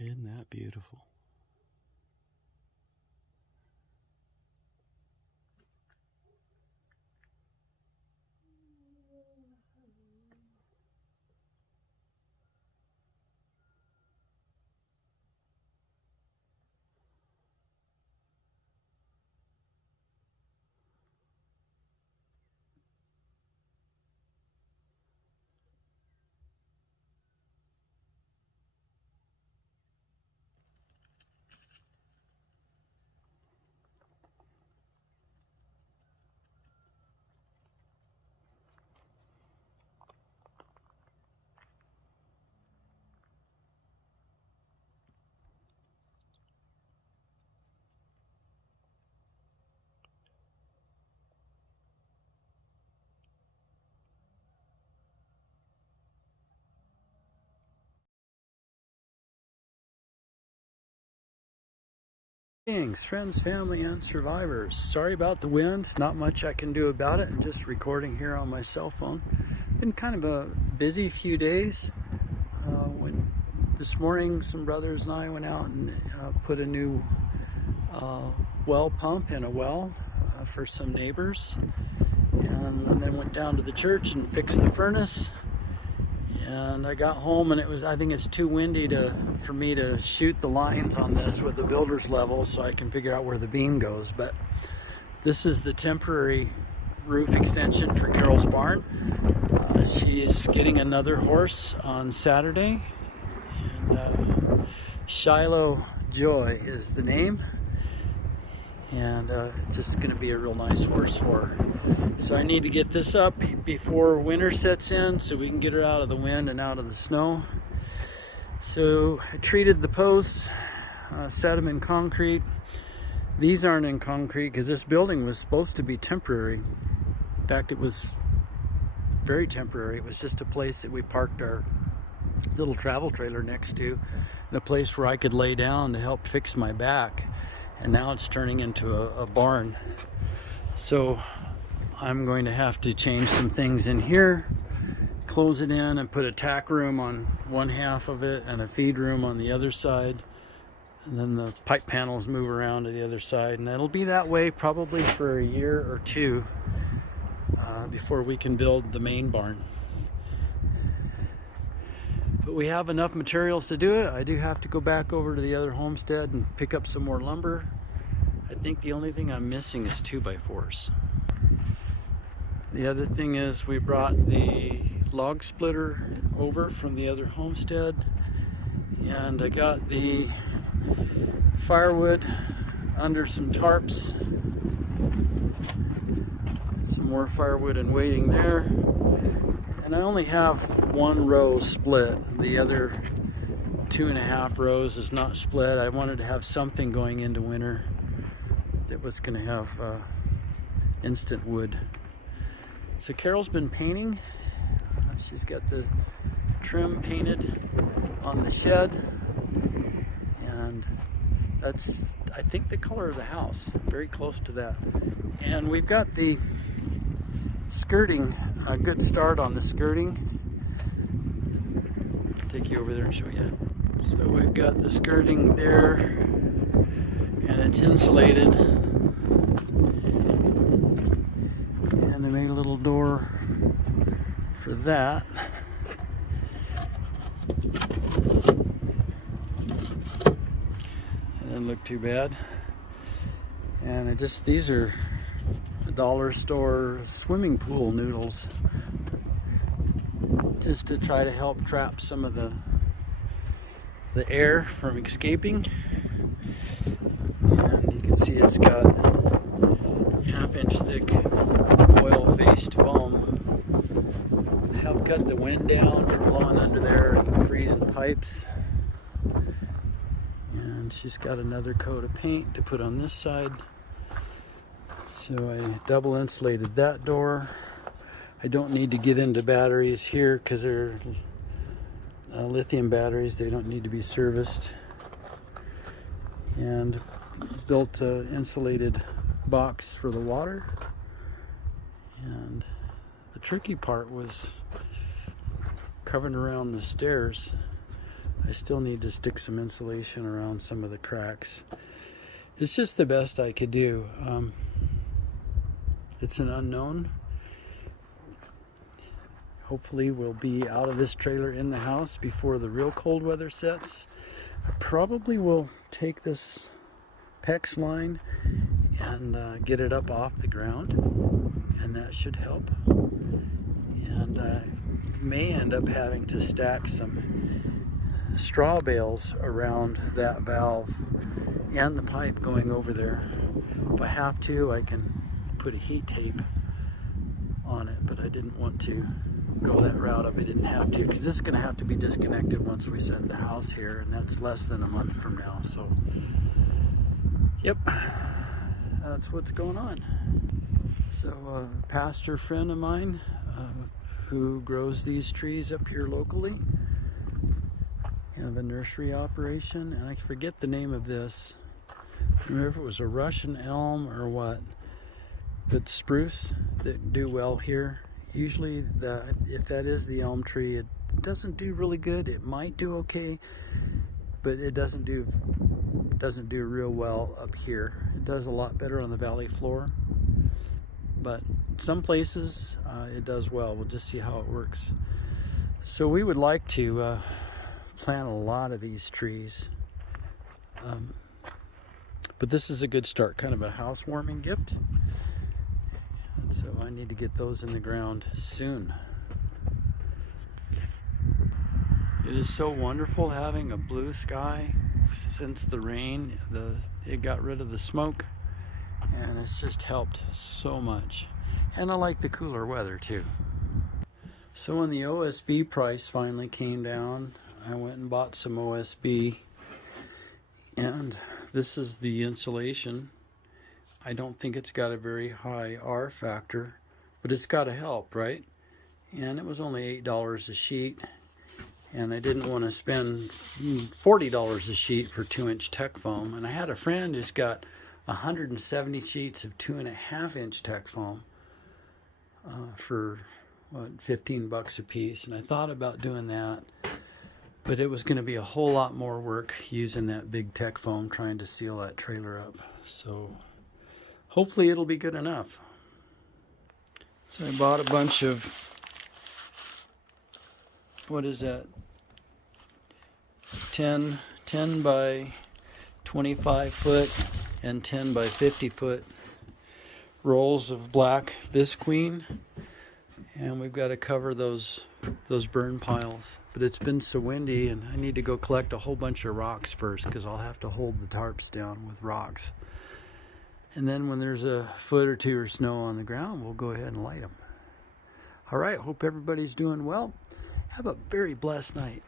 Isn't that beautiful? Greetings, friends, family, and survivors. Sorry about the wind. Not much I can do about it. I'm just recording here on my cell phone. Been kind of a busy few days. This morning, some brothers and I went out and put a new well pump in a well for some neighbors, and then went down to the church and fixed the furnace. And I got home and I think it's too windy for me to shoot the lines on this with the builder's level so I can figure out where the beam goes. But this is the temporary roof extension for Carol's barn. She's getting another horse on Saturday, and Shiloh Joy is the name, and just going to be a real nice horse for her. So I need to get this up before winter sets in so we can get her out of the wind and out of the snow. So I treated the posts, set them in concrete. These aren't in concrete because this building was supposed to be temporary. In fact, it was very temporary. It was just a place that we parked our little travel trailer next to, and a place where I could lay down to help fix my back. And now it's turning into a barn. So I'm going to have to change some things in here, close it in, and put a tack room on one half of it and a feed room on the other side. And then the pipe panels move around to the other side. And it'll be that way probably for a year or two before we can build the main barn. But we have enough materials to do it. I do have to go back over to the other homestead and pick up some more lumber. I think the only thing I'm missing is 2x4s. The other thing is we brought the log splitter over from the other homestead, and I got the firewood under some tarps. Some more firewood and waiting there. And I only have one row split. The other 2.5 rows is not split. I wanted to have something going into winter that was going to have instant wood. So Carol's been painting. She's got the trim painted on the shed, and that's, I think, the color of the house, very close to that. And we've got the skirting, a good start on the skirting. I'll take you over there and show you. So we've got the skirting there, and it's insulated. And I made a little door for that. It didn't look too bad. And these are the dollar store swimming pool noodles, just to try to help trap some of the air from escaping. And you can see it's got 1/2-inch thick oil-faced foam to help cut the wind down from blowing under there and freezing pipes. And she's got another coat of paint to put on this side. So I double insulated that door. I don't need to get into batteries here because they're lithium batteries. They don't need to be serviced. And built an insulated box for the water. And the tricky part was covering around the stairs. I still need to stick some insulation around some of the cracks. It's just the best I could do. It's an unknown. Hopefully we'll be out of this trailer in the house before the real cold weather sets. I probably will take this PEX line and get it up off the ground, and that should help. And I may end up having to stack some straw bales around that valve and the pipe going over there. If I have to, I can put a heat tape on it, but I didn't want to go that route if I didn't have to, because this is going to have to be disconnected once we set the house here, and that's less than a month from now. So yep, that's what's going on. So a pastor friend of mine who grows these trees up here locally, the nursery operation, and I forget the name of this. I don't remember if it was a Russian elm or what, but spruce that do well here. Usually if that is the elm tree, it doesn't do really good. It might do okay, but it doesn't do real well up here. It does a lot better on the valley floor, but some places it does well. We'll just see how it works. So we would like to plant a lot of these trees, but this is a good start, kind of a housewarming gift. And so I need to get those in the ground soon. It is so wonderful having a blue sky since the rain. It got rid of the smoke, and it's just helped so much. And I like the cooler weather too. So when the OSB price finally came down, I went and bought some OSB, and this is the insulation. I don't think it's got a very high R factor, but it's got to help, right? And it was only $8 a sheet, and I didn't want to spend $40 a sheet for 2-inch tech foam. And I had a friend who's got 170 sheets of 2.5-inch tech foam for what, $15 a piece, and I thought about doing that, but it was going to be a whole lot more work using that big tech foam trying to seal that trailer up. So hopefully it'll be good enough. So I bought a bunch of, what is that, 10 by 25 foot and 10 by 50 foot rolls of black visqueen, and we've got to cover those burn piles. But it's been so windy, and I need to go collect a whole bunch of rocks first, because I'll have to hold the tarps down with rocks. And then when there's a foot or two of snow on the ground, we'll go ahead and light them. All right, hope everybody's doing well. Have a very blessed night.